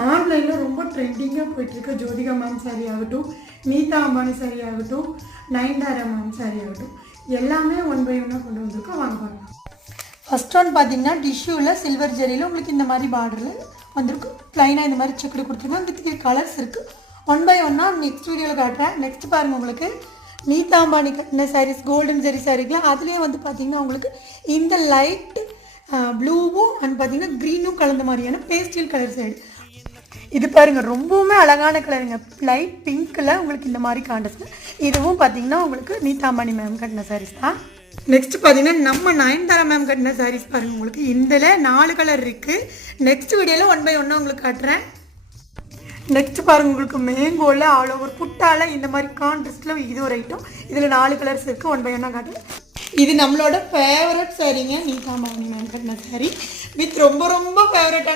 ஆன்லைனில் ரொம்ப ட்ரெண்டிங்காக போயிட்டுருக்க ஜோதிகா மேம் சாரீ ஆகட்டும், நீதா அம்பானி சாரீ ஆகட்டும், நயன்தாரா மேம் சாரீ ஆகட்டும், எல்லாமே 1 by 1 கொண்டு வந்திருக்கோம். வாங்க பாருங்கள். ஃபஸ்ட் ஒன் பார்த்தீங்கன்னா டிஷ்யூவில் சில்வர் ஜெரியில் உங்களுக்கு இந்த மாதிரி பார்டரில் வந்திருக்கும். ப்ளைனாக இந்த மாதிரி செக்குடு கொடுத்துருக்கோம். வித் கலர்ஸ் இருக்குது. 1 by 1 நெக்ஸ்ட் வீடியோவில் காட்டுறேன். நெக்ஸ்ட் பாருங்கள், உங்களுக்கு நீதா அம்பானி கட்டின சாரீஸ், கோல்டன் ஜெரி சாரீக்கெலாம் அதுலேயே வந்து பார்த்திங்கன்னா உங்களுக்கு இந்த லைட் ப்ளூவும் அண்ட் பார்த்திங்கன்னா க்ரீனும் கலந்த மாதிரியான பேஸ்டல் கலர் சைடு. இது பாருங்கள், ரொம்பவுமே அழகான கலருங்க. லைட் பிங்க்கில் உங்களுக்கு இந்த மாதிரி காண்டஸ்ட். இதுவும் பார்த்திங்கன்னா உங்களுக்கு நீதா அம்பானி மேம் கட்டின சாரீஸ் தான். நெக்ஸ்ட் பார்த்தீங்கன்னா நம்ம நயன்தாரா மேம் கட்டின சாரீஸ் பாருங்கள். உங்களுக்கு இதில் 4 கலர் இருக்குது. நெக்ஸ்ட் வீடியோவில் 1 by 1 உங்களுக்கு காட்டுறேன். நெக்ஸ்ட் பாருங்கள், உங்களுக்கு மேங்கோவில் ஆல் ஓவர் புட்டால் இந்த மாதிரி கான்ட்ராஸ்ட்டில் இது ஒரு ஐட்டம். இதில் 4 கலர்ஸ் இருக்குது. 1 by 1 காட்டுறேன். இது நம்மளோட ஃபேவரட் சாரீங்க, நீதா அம்பானி மேம் கட்டின சாரீ. வித் ரொம்ப ரொம்ப ஃபேவரட்டான